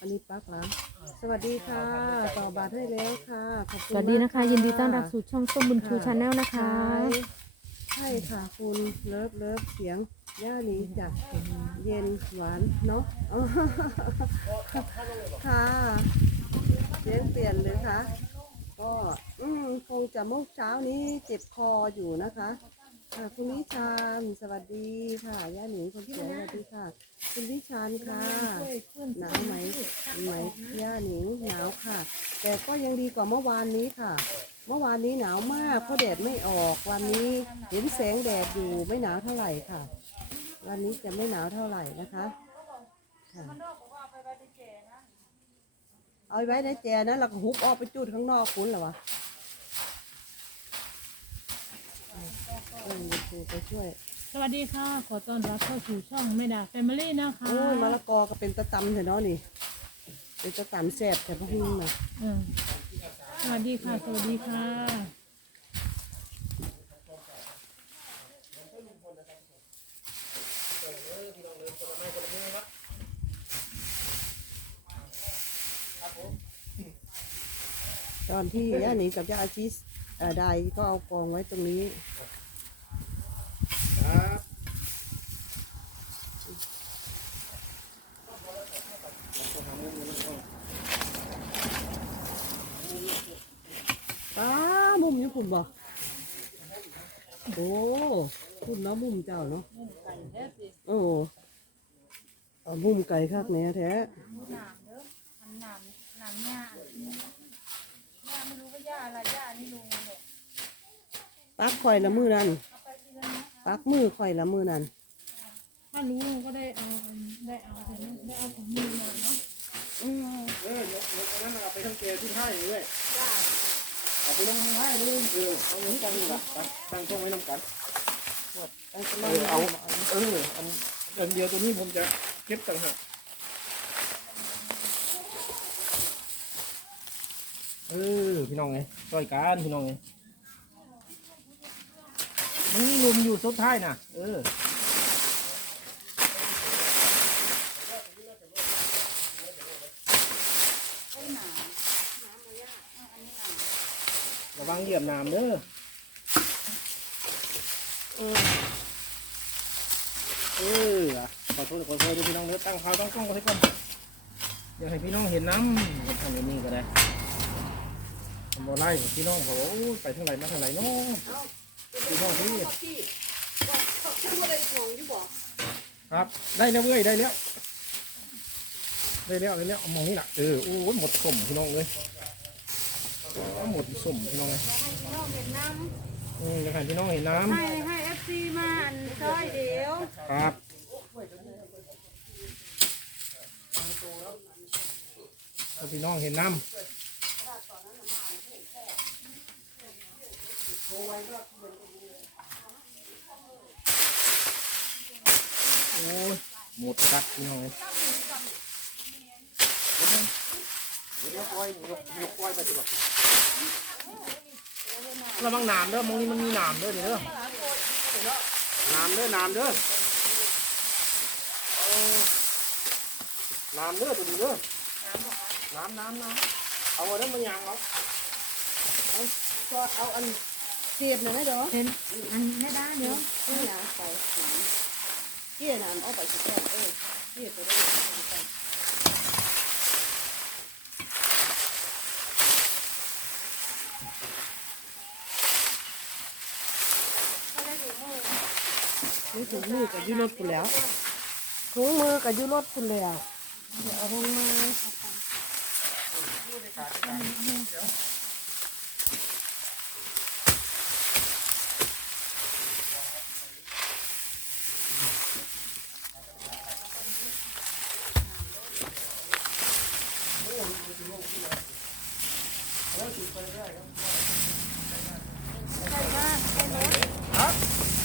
อันนี้ปักหลังสวัสดีค่ะ ต่อบัตรให้แล้วค่ะขอบคุณสวัสดีนะคะ มากยินดีต้อนรับสู่ช่องส้มบุญชูชาแนลนะคะ ใช่ค่ะคุณเลิฟเลิฟเสียงย่าหนีจากเย็นหวานเนาะอ๋อค่ะเสียงเปลี่ยนเลยค่ะ ก็อืมคงจะเมื่อเช้านี้เจ็บคออยู่นะคะ ค่ะคุณวิชาญสวัสดีค่ะย่าหนิงคนสวยสวัสดีค่ะ คุณวิชาญค่ะหนาวไหมไหมย่าหนิงหนาวค่ะ แต่ก็ยังดีกว่าเมื่อวานนี้ค่ะ เมื่อวานนี้หนาวมากเพราะแดดไม่ออกวันนี้เห็นแสงแดดอยู่ไม่หนาวเท่าไหร่ค่ะ วันนี้จะไม่หนาวเท่าไหร่นะคะค่ะเอาไว้ในแจนะเราก็ฮุบออกไปจุดข้างนอกคุณเหรอวะ เออครูไปช่วย สวัสดีค่ะ ขอต้อนรับเข้าสู่ช่องไม่ดาแฟมิลี่นะคะโอ้ยมะละกอก็เป็นตะตำเถอะเนาะนี่ เป็นตะตำแซ่บแต่พะหุ่งนะเออสวัสดีค่ะ สวัสดีค่ะ ตอนที่ย่าหนิงกับย่าอาชิ สเอ่อได้ก็เอากองไว้ตรงนี้ป้ามุมอยู่คุณบ่โอ้คุณแล้วมุมเจ้าเนาะโอ้มุมไก่คักแหน่แท้หนามเด้อมันหนามหนามหญ้าหญ้า ไม่รู้ว่าหญ้าอะไรหญ้านี่ลุงเนี่ยปักข่อยละมือนั้นเอาไปทีละนิดปักมือข่อยละมือนั้นถ้ารู้ก็ได้เอาได้เอาได้เอาของมือมาเนาะอืมเออยกยกอันนั้นเอาไปทั้งเกลที่ให้ด้วยเอาไปลงที่ให้เลยเออเอาเงินกันนี่ละไปตั้งช่องไว้น้ำกันไปกันเอเลยอเอาเอออันอันเดียวตัวนี้ผมจะเก็บต่างหาก เออพี่น้องไงช่วยกันพี่น้องไงมันมีลุมอยู่สุดท้ายน่ะเออระวังเหยียบน้ำเด้อเออเออขอโทษขอโทษด้วยพี่น้องเด้อตั้งเขาตั้งกล้องไว้ก่อนอยากให้พี่น้องเห็นน้ำทำอย่างนี้ก็ได้ ทำบ่ไล่พี่น้องเขาโอ้ยไปทางไหนมาทางไหนเนาะพี่น้องพี่พี่บอกชื่ออะไรของอยู่บอกครับ ได้แล้วเว้ยได้แล้วได้แล้วได้แล้วเอามองนี่แหละเออโอ้ยหมดสมพี่น้องเลยเอาหมดสมพี่น้องเลยให้พี่น้องเห็นน้อืมอยากให้พี่น้องเห็นน้ำให้ให้เอฟซีมาอันช่วยเดียวำครับให้พี่น้องเห็นน้ำ โอ้ยหมดกัดพี่น้องเลยเดี๋ยวปล่อยยกยกปล่อยไปดีกว่าระวังหนามเด้อมองนี้มันมีหนามเด้อนี่เด้อหนามเด้อหนามเด้อหนามเด้อตัวนี้เด้อหนามหนามหนามเอาไว้เด้อมันยางเอาเอาอัน เสียบหน่อยนะเด้อเห็นอันไม่ได้เดี๋ยวนี่นะไปหนามเกี่ยหนามเอาไปสิแก้เออเกี่ยตัวได้นี่ถุงมือกับยูรถคุณแล้วถุงมือกับยูรถคุณแล้วเดี๋ยวเอาลงมา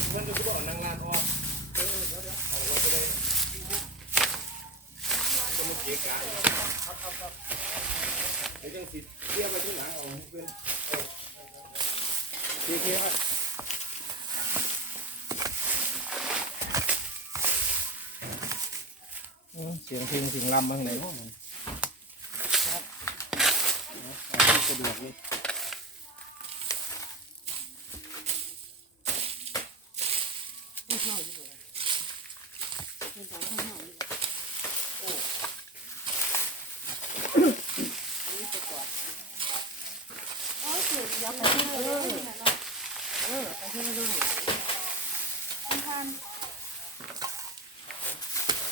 เพื่อนก็คือบอกนางงานออกเออเดี๋ยวเดี๋ยวเอาไว้ไปเลยจะมาเกะกะครับครับครับเดี๋ยวจังสิเทียบไปที่หลังเอาเพื่อนเออเกะเกะอะอืม เสียงเพลงเสียงลำมาทางไหนเนาะมันครับเอาที่สะดวกเลย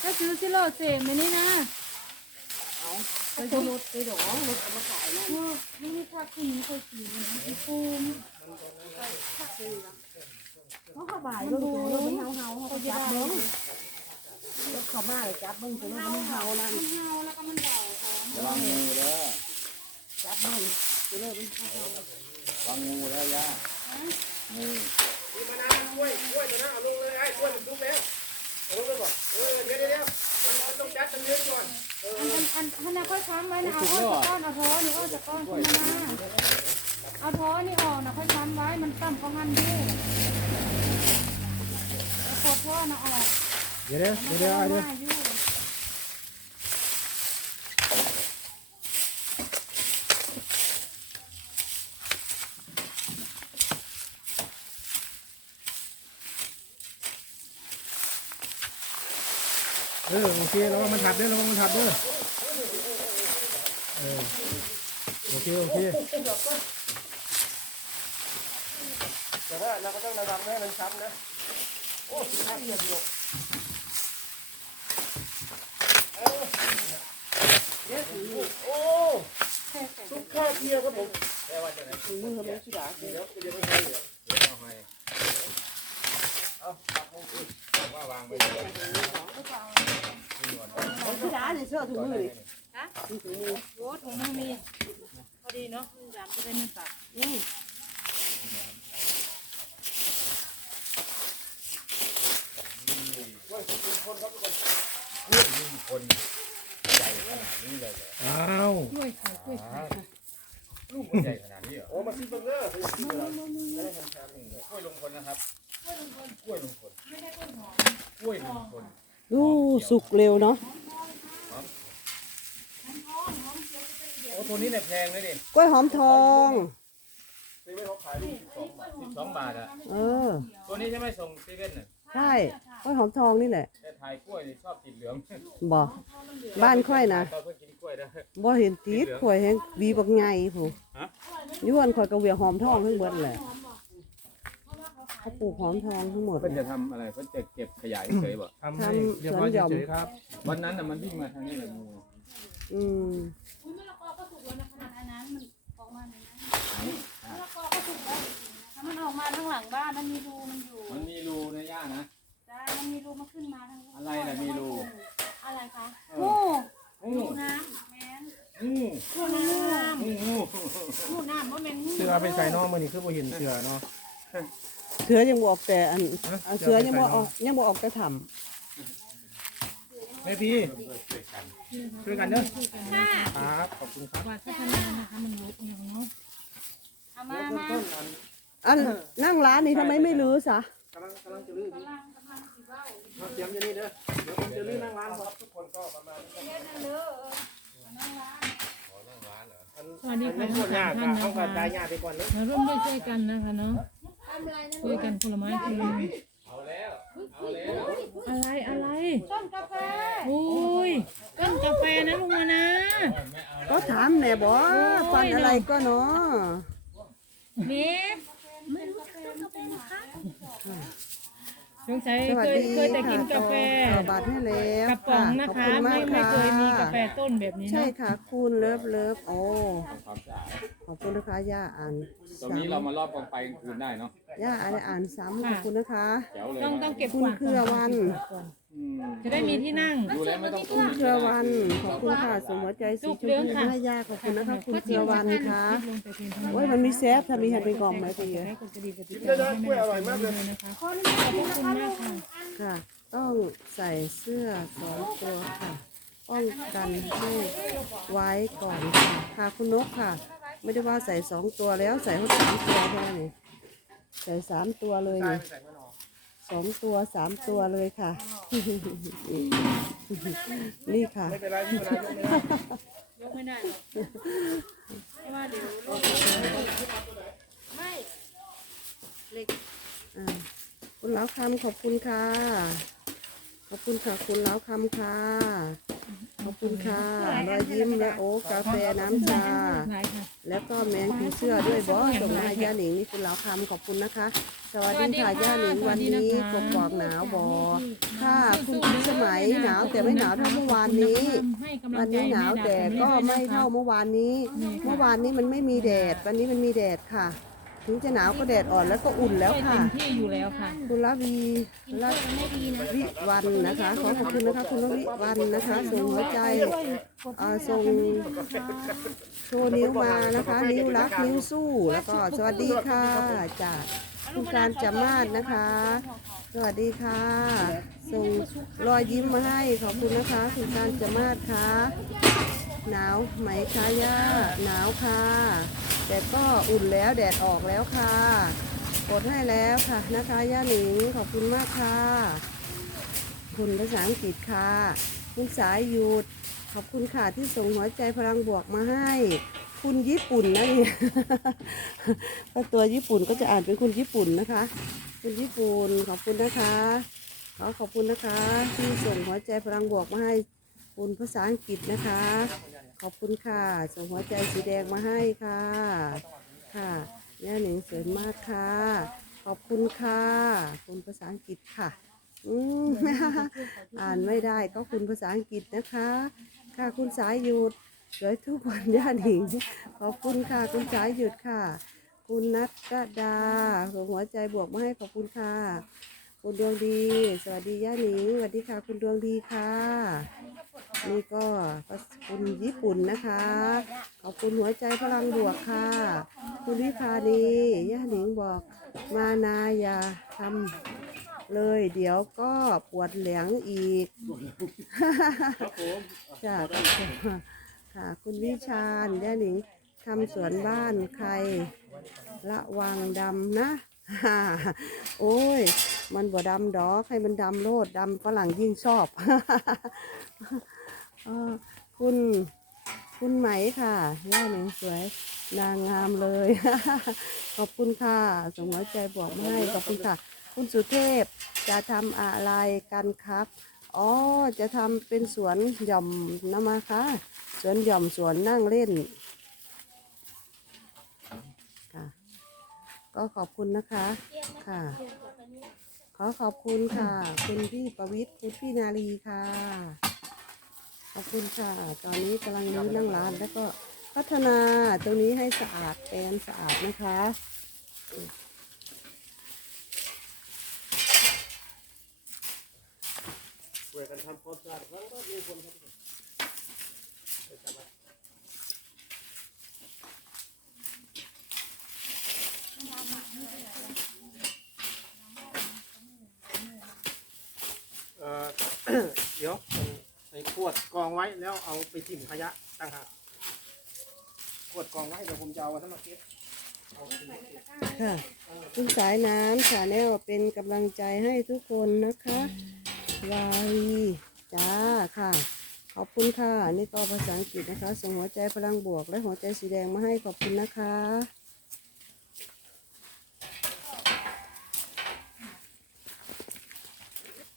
ถ้าซื้อซิโล เซมไม่นี่นะเอาไปดูรถไปดองรถเอามาขายนะนี่มีผักที่นี้เขาสีนะไอ้ปูมเขาขบายรถตัวรถมันเฮาเฮาเขาจับมึงรถเข้ามาเลยจับมึงตัวรถมันเฮานั่น นอันอันนั้นค่อยช้ำไว้นะเอาอ้อจากก้อนเอาท้อนี่อ้อจากก้อนขึ้นมาเอาท้อนี่ออกนะค่อยช้ำไว้มันต่ำของหันดิเอาขดท้อนะออกเดี๋ยวเดี๋ยวเดี๋ยวเดี๋ยวเออโอเคระวังมันถับเด้อระวังมันถับเด้อเออโอ เคโอเคแต่ว่าเราก็ต้องระวังไม่ให้มันซ้ำนะ โอ้สิบห้าเอียดอยู่เออเดี๋ยวถือโอ้ทุกข้าวเกียร์ครับผมถุงมือเขาไม่สุดาเดี๋ยวเดี๋ยวไม่ใช่เดี๋ยวเอาให้เอาปักลงสิว่าวางไว้เลยเขาสุดาเนี่ยเสื้อถุงมือดิถุงมือโอ้ถุงมือมีพอ ดีเนาะยามจะได้ไม่ตัดนี่อ้าวกล้วยไข่กล้วยไข่ลูกมันใหญ่ขนาดนี้เหรอโอ้มาซิเบังเด้อไปซิเบังเด้อกล้วยลงพลนะครับ กล้วยลงพลกล้วยลงพลดูสุกเร็วเนาะ โอ้ ตัวนี้เนี่ยแพงเลยดิกล้วยหอมทอง เซเว่นเขาขายลูกสิบสองบาทสิบสองบาทอะเออ ตัวนี้ใช่ไหมส่งเซเว่นน่ะใช่กล้วยหอมทองนี่แหละแต่ถ่ายกล้วยนี่ชอบติดเหลืองบ่บ้านค่อยนะตอนเพื่อนกินกล้วยได้บ่เห็นตีดข่อยแฮงวีบักไงผู้ฮะยวนข่อยก็เวียหอมทองทั้งเบิดแหละเขาปลูกหอมทองทั้งหมดเพื่อนจะทำอะไรเพื่อนจะเก็บขยะเฉยๆบ่ทำให้เรียบร้อยเฉยๆครับ วันนั้นน่ะมันวิ่งมาทางนี้แหละงูอืมอุ้ยมะละ กอก็สุกแล้วนะขนาดอันนั้นมันออกมาในนั้นมะละกอก็สุกแล้วถ้ามันออกมาทางหลังบ้านมันมีรูมันอยู่มันมีรูในหญ้านะ จ้ามันมีรูมันขึ้นมาทางอะไรน่ะมีรู อะไรคะเองูอ งูงูน้ำแมนงูงูน้ำงูงูงูน้ำว่าแมนงูเสือไปใส่นอกมือนี่คือบ่เห็นเสือเนาะ เสือยังบออกแต่อันฮะอันเสือยังบอออกยังบอออกแต่ถ้แม่พี่ ช่วยกันเด้อครับขอบคุณครับวาดพัฒนานะคะมันลดอย่างเนาะเอามามาำอันนั่งร้านนี่ทำไมไม่รื้อซะกำลังกำลังจะลื้อนี่เอาเตรียมอยู่นี่เด้อเดี๋ยวผมจะลื้อนั่งร้านครับทุกคนก็ประมาณนี้อันสวัสดีอันค่ะนี้พวกหญ้าท่านก็นะเขาก็คะได้หญ้าไปก่อนเลยมาร่วมด้วยช่วยกันนะคะเนาะช่วยกันคนละไม้คนละมือเอา แล้วเอาแล้วอะไรอะไรต้นกาแฟอุ้ยต้นกาแฟนะลุงมานะไม่เอาก็ถามแหน่บ่ฟันอะไรก็เนาะเบ๊ไม่รู้จักต้นกาแฟเหรอคะสงสัยสวัสเคยดีเคยแต่กินกาแฟต่อบาทให้แล้วกระป๋องนะขอบคะณไม่ากไม่เคยมีกาแฟค่ะต้นแบบนี้ใช่นะค่ะคุณเลิฟเลิฟโอ้ ทำความสะอาดขอบคุณนะคะย่าอ่านตรงนี้เรามารอบกองไฟกลางคืนได้เนาะย่าอ่านอ่านซ้ำขอบคุณนะคะ แจ๋วเลยต้องต้องเก็บคุณกวาดเครือวันก่อนอืมจะได้มีที่นั่ง ดูแล้วไม่ต้องคุณเครือวันขอบคุณค่ะสมหัวใจสีชมพูให้ย่าขอบคุณนะคะ คุณเครือวันค่ะลงไปเพียงเท่านั้นโอ้ยมันมีแซฟถ้ามีแฮนเป็นกล่อมไหมพี่กดเอ๋ไลค์กดกระดิ่งกดติดได้ตามได้ให้กล้วยอร่อยมากเลยนะคะขอบคุณมากค่ะค่ะ ต้องใส่เสื้อสองตัวค่ะป้องกันให้ไว้ก่อนค่ะค่ะคุณนกค่ะ ไม่ได้ว่าใส่สองตัวแล้วใส่เขาสามตัวแค่นี้ใส่สามตัวเลยนี่สองตัวสามตัวเลยค่ะ นี่ค่ะ ไม่เป็นไรไม่เป็นไรยกไม่ได้ไม่ได้หรอกเพราะว่าเดี๋ยวโลกไม่อ่าคุณเล้าคำขอบคุณค่ะ ขอบคุณค่ะ คุณเล้าคำค่ะ ขอบคุณค่ะรอยยิ้มและโอ๊กกาแฟน้ำชา แล้วก็แมงผีเสื้อด้วยบอสส่งมาให้ย่าหนิงนี่คุณเล้าคำขอบคุณนะคะ สวัสดีค่ะย่าหนิงวันนี้กบกอกหนาวบอค่ะคุณพิสมัยหนาวแต่ไม่หนาวเท่าเมื่อวานนี้ วันนี้หนาวแต่ก็ไม่เท่าเมื่อวานนี้ เมื่อวานนี้มันไม่มีแดด วันนี้มันมีแดดค่ะ ถึงจะหนาวก็แดดอ่อนแล้วก็อุ่นแล้วค่ะ ที่อยู่แล้วค่ะ คุณละวีละวิวันนะคะ ขอขอบคุณนะคะ คุณละวิวันนะคะส่งหัวใจเอ่อส่งโชว์นิ้วมานะคะ นิ้วรักนิ้วสู้แล้วก็สวัสดีค่ะจาก คุณการจามาศนะคะ สวัสดีค่ะ ส่งรอยยิ้มมาให้ขอบคุณนะคะคุณการจามาศค่ะ หนาวไหมคะย่าหนาวค่ะ แต่ก็อุ่นแล้วแดดออกแล้วค่ะกดให้แล้วค่ะนะคะย่าหนิงขอบคุณมากค่ะ คุณภาษาอังกฤษค่ะ คุณสายหยุดขอบคุณค่ะที่ส่งหัวใจพลังบวกมาให้ คุณญี่ปุ่นนะนี่ถ้าตัวญี่ปุ่นก็จะอ่านเป็นคุณญี่ปุ่นนะคะ คุณญี่ปุ่นขอบคุณนะคะ ขอขอบคุณนะคะ ที่ส่งหัวใจพลังบวกมาให้คุณภาษาอังกฤษนะคะ ขอบคุณค่ะ ส่งหัวใจสีแดงมาให้ค่ะ ค่ะย่าหนิงสวยมากค่ะ ขอบคุณค่ะ คุณภาษาอังกฤษค่ะอืมอ่านไม่ได้ก็คุณภาษาอังกฤษนะคะ ค่ะคุณสายหยุด สวยทุกวันย่าหนิง ขอบคุณค่ะ คุณสายหยุดค่ะ คุณนัทกดาส่งหัวใจบวกมาให้ขอบคุณค่ะ คุณดวงดี สวัสดีย่าหนิงสวัสดีค่ะ คุณดวงดีค่ะ นี่ก็คุณญี่ปุ่นนะคะ ขอบคุณหัวใจพลังบวกค่ะ คุณวิภานีย่าหนิงบอกมานาอย่าทำเลยเดี๋ยวก็ปวดเหลียงอีกจ้า ค่ะ คุณวิชาญย่าหนิงทำสวนบ้านใครระวังดำนะโอ้ย มันบ่ดำดอกให้มันดำโลดดำฝรั่งยิ่งชอบเอ่อคุณ คุณไหมค่ะย่าหนิงสวย นางงามเลย ขอบคุณค่ะ สมหัวใจบอกมาให้ขอบคุณค่ะ คุณสุเทพจะทำอะไรกันครับ อ๋อ จะทำเป็นสวนหย่อมนะมาคะสวนหย่อมสวนนั่งเล่นค่ะ ก็ขอบคุณนะคะค่ะ ขอขอบคุณค่ะ คุณพี่ประวิทย์คุณพี่นาลีค่ะ ขอบคุณค่ะ ตอนนี้กำลังรื้อนั่งร้านแล้วก็พัฒนาตรงนี้ให้สะอาดเป็นสะอาดนะคะ วยกันทำความสะอาดครั้งก็มีคนทำเอ่อ เดี๋ยวใส่ขวดกองไว้แล้วเอาไปทิ้งขยะต่างหากขวดกองไว้เดี๋ยวผมจะเอาสำหรับเก็บเอาไปเก็บ ค่ะคุณสายน้ำชาแนลเป็นกำลังใจให้ทุกคนนะคะ วารีจ้าค่ะ ขอบคุณค่ะ นี่ก็ภาษาอังกฤษนะคะ ส่งหัวใจพลังบวก และหัวใจสีแดงมาให้ขอบคุณนะคะ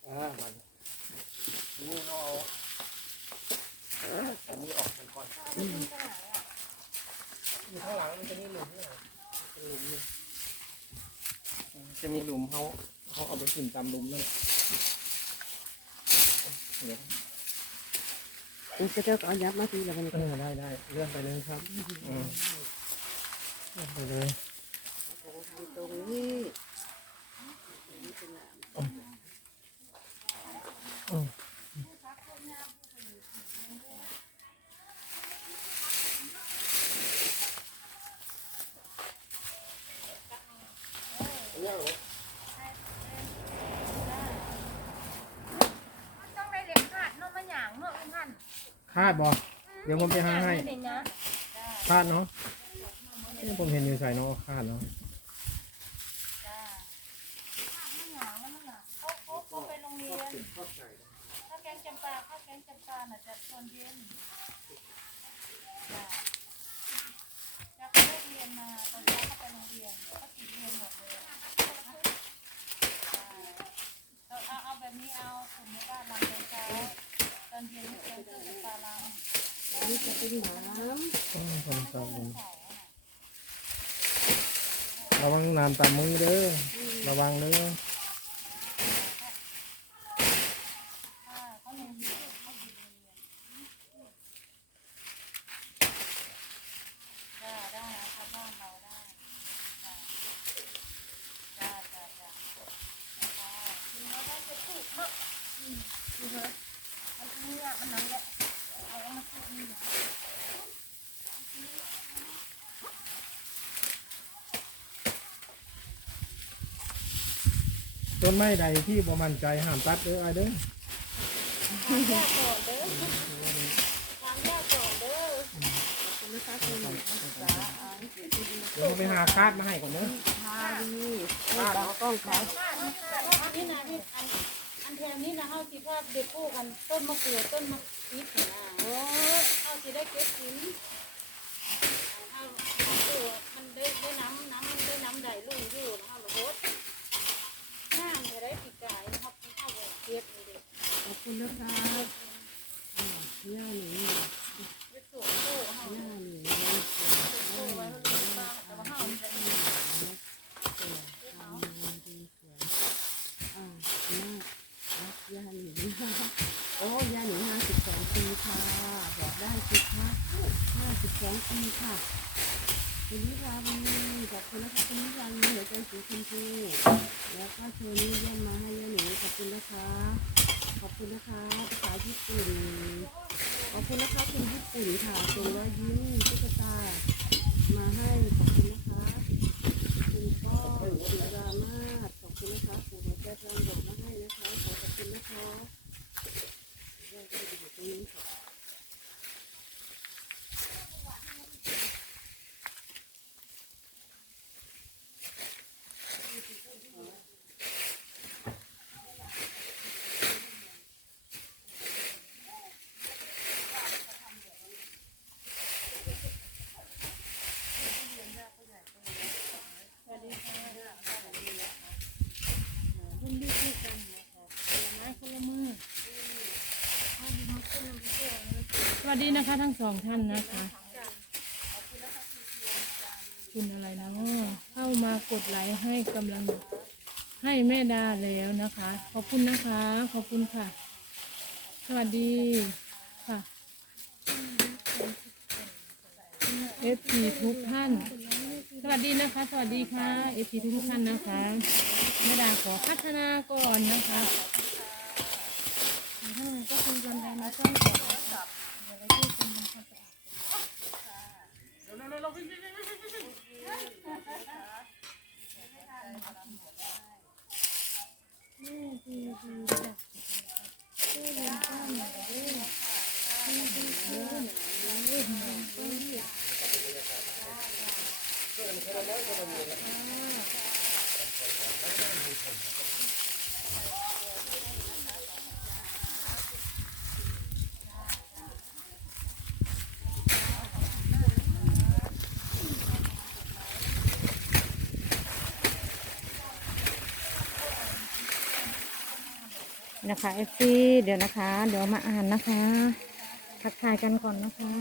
อ่ามันนี่เราเอาอันนี้ออกไปก่อนอยู่ข้างหลังมันจะมีหลุมเนี่ยเป็นหลุมนี่อืมจะมีหลุมเขาเขาเอาไปขึ้นตามหลุมนั่นแหละเดี๋ย คุณจะเจ้าก็เอายับมาทีละกันเออได้ได้เลื่อนไปเลยครับอืมเลื่อนไปเลยตรงนี้าดบอเดี๋ยวผมไปหาให้คาดเนาะที่ผมเห็นอยู่ใส่เนาะคาดเนาะเขาไปโรงเรียนถ้าแกงจำปาข้าแกงจำปาน่ะจะตอนเย็นแล้กเรียนมาตอนเช้าไปโรงเรียนเขาติดเรีนหมดเลยเราเอาเอาแบบนี้เอาสมมติว่าหลัเรียนเช้า อนเย็นไม่เป็นจำปาลำนี่จะเป็นน้ำอืมคนตามผมระวังน้ำตามมือเด้อ ระวังเด้อจ้าไต้นไม้ใดที่บ่มั่นใจห้ามตัดเด้อไอ้เด้อทางแยกก่อนเด้อทางแยกก่อนเด้อนะคะคุณจ๋าอ่าเดี๋ยวผมไปหาคาดมาให้ก่อนเด้อทาดีโอ้ยบางกล้องเขานี่นะนี่อันอัน แถวนี้นะเฮาสิพาเด็กปลูกกันต้นมะเขือต้นมะพริกนี่นะโอ้เฮาสิได้เก็บกินเฮาเฮาปลูกมันได้ได้น้ำน้ำมันได้น้ำได้ลูกอยู่นะเฮาละโหดน้ำจะได้ปีกายเฮาเฮาเก็บนี่เด็กขอบคุณนะคะอ่าย่าหนิง ไปสูบตู้เฮา ย่าหนิง ตู้ไว้ให้ลูกมาแต่ว่าเฮามันจะ อ่าน่ารักย่าหนิงโอ้ย่าหนิงห้าสิบสองปีค่ะบอกได้สิคะห้าสิบสองปีค่ะคุณนิราวีขอบคุณนะคะคุณนิราวีหัวใจสีชมพูแล้วก็เชอรี่เยี่ยมมาให้ย่าหนิงขอบคุณนะคะ ขอบคุณนะคะภาษาญี่ปุ่น ขอบคุณนะคะคุณญี่ปุ่นค่ะส่งรอยยิ้มตุ๊กตา มาให้ขอบคุณนะคะ คุณพ่อสุรามาศขอบคุณนะคะส่งหัวใจพลังบวกมาให้นะคะ ขอขอบคุณนะคะเราจะไปอยู่ตรงนี้ค่ะ ส วัสดีนะคะทั้งสองท่านนะคะคุณอะไรนะเข้ามากดไลค์ให้กำลังให้แม่ดาแล้วนะคะ ขอบคุณนะคะ ขอบคุณค่ะ สวัสดีค่ะเอฟซีทุกท่าน สวัสดีนะคะ สวัสดีค่ะเอฟซีทุกท่านนะคะแม่ดาขอพัฒนาก่อนนะคะก็คือวันใดมาต้องขอ จับเดี๋ยวเราช่วยกันทำความสะอาดน นะคะเอฟซีเดี๋ยวนะคะ เดี๋ยวมาอ่านนะคะ ทักทายกันก่อนนะคะ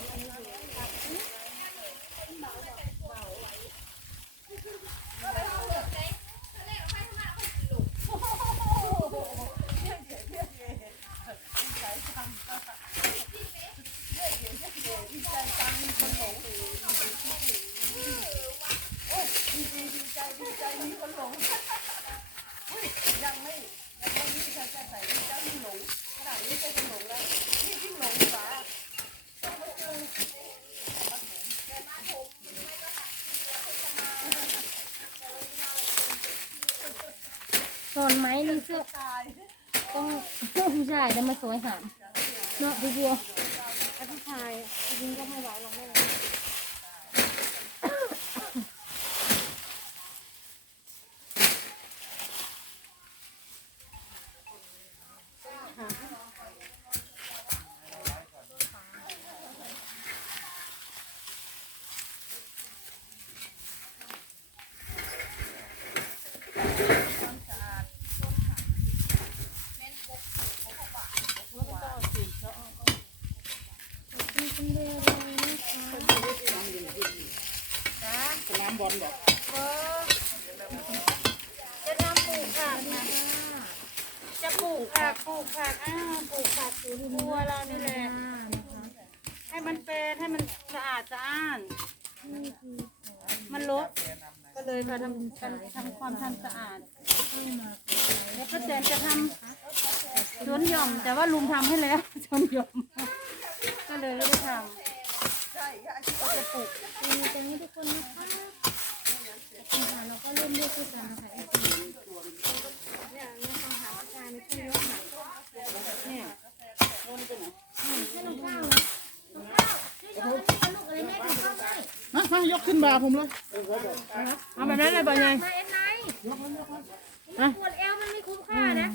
Thank you. ทำทำความทำสะอาดแล้วก็แจนจะทำสวนหย่อม แต่ว่าลุงทำให้แล้วสวนหย่อม ก็เลยไม่ได้ทำก็จะปลูกมีกันให้ทุกคนนะคะค่ะเราก็เริ่มเลือกด้วยกันนะคะเนี่ยเนี่ยต้องหาปากกาในที่เยอะค่ะเนี่ยวนไปไหนแค่น้องข้าวนะน้องข้าวช่วยยกให้ลูกอะไรแม่ถึงข้าวได้มามายกขึ้นมาผมเลยเอาแบบนั้นเลยบ่ไงมาเอ็นไนมันปวดเอวมันไม่คุ้มค่านะ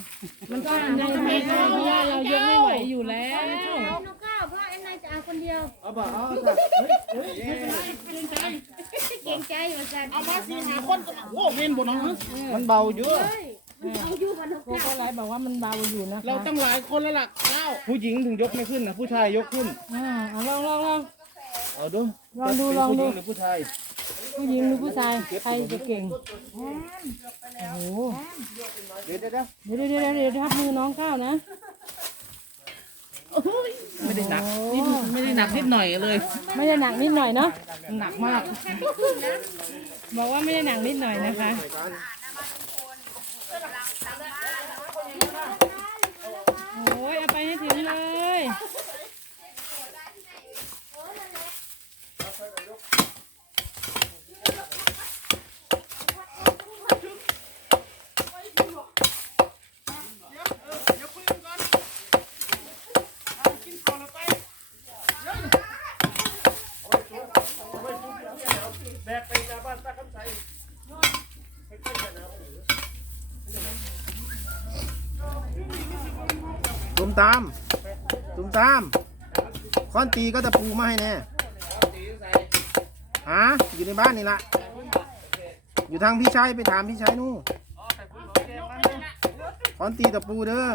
มันก็ยังไม่ได้เพราะว่าเรายกไม่ไหวอยู่แล้วน้องข้าวเพราะเอ็นไนจะเอาคนเดียวเอาบ่เอาค่ะเก่งใจอยู่อาจารย์เอามาสี่หาคนโอ้เมนบนน้องมันเบาเยอะเอาอยู่กับน้องพวกข้าวอะไรบอกว่ามันเบาอยู่นะคะเราตั้งหลายคนแล้วล่ะเก้าผู้หญิงถึงยกไม่ขึ้นนะผู้ชายยกขึ้นอ่าเอาลองลองลอง เอาดูลองดูลองดูผู้หญิงหรือผู้ชายผู้หญิงหรือผู้ชายใครจะเก่งโอ้โหเดี๋ยวเดี๋ยวเดี๋ยวเดี๋ยวเดี๋ยวเดี๋ยวเดี๋ยวทับมือน้องก้าวนะไม่ได้หนักนิดไม่ได้หนักนิดหน่อยเลย ไม่ได้หนักนิดหน่อยเนาะหนักมาก บอกว่าไม่ได้หนักนิดหน่อยนะคะโอ้ยเอาไปให้ถึงเลย แบกไปกาบ้านตาคำใสตุมตามตุมตามค้อนตีก็จะปูมาให้แน่ฮะอยู่ในบ้านนี่ละอยู่ทางพี่ชายไปถามพี่ชายนู่นค้อนตีตะปูเด้อ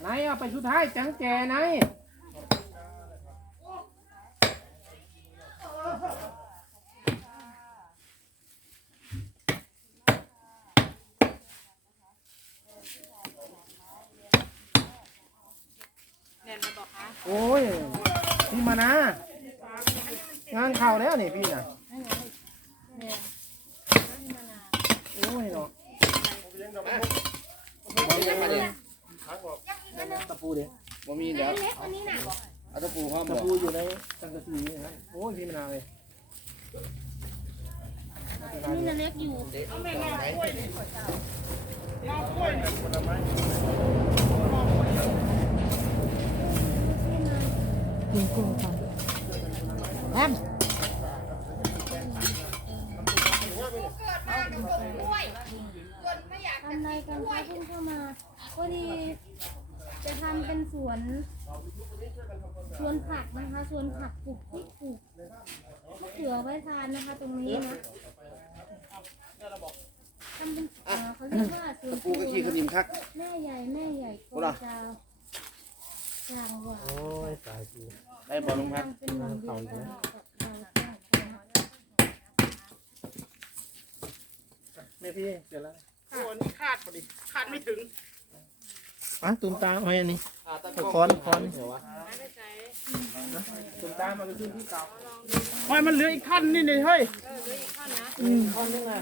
ไหน เอาไปสุดท้ายจังแจไหนโอ้ยพี่มานะ งานเข่าแล้วนี่พี่นะโอ้ยเนาะ ตะปูเดี๋ยวบ่มีเดี๋ยวเล็กกว่านี้น่ะเอาตะปูพร้อมตะบ่ปูอยู่ในสังกะสีนี่นะโอ้ยพี่มานาเลยนี่น่ะเล็กอยู่กินกุ้งก่อนแอมทำอะไรกันคะเพิ่งเข้ามาพอดี จะทำเป็นสวน สวนผักนะคะ สวนผักปลูกพริกปลูกมะเขือไว้ทานนะคะ ตรงนี้นะทำเป็นเอ่อเขาเรียกว่าสวนปูก็ขี้ขนิมคัก แม่ใหญ่แม่ใหญ่โกจาวจางหวานโอ้ยสายปูได้บ่ลุงพัดเป็นหนึ่งเดียวกันกับเราแม่พี่เดี๋ยวแล้วโอ้นี่คาดมาดิคาดไม่ถึง อะตุ่มตามไปอันนี้คอนคอนตุ่มตามมาไปขึ้นที่เก่าเฮ้ยมันเหลืออีกขั้นนี่เลยเฮ้ยเหลือืมขั้นนึงอะ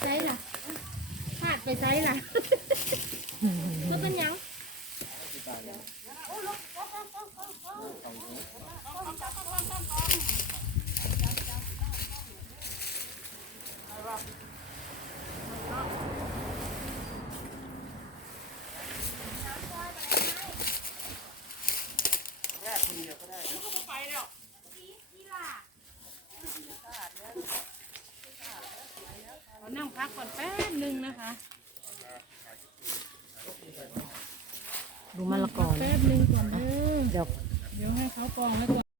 ไซล่ะพลาด ไปไซล่ะ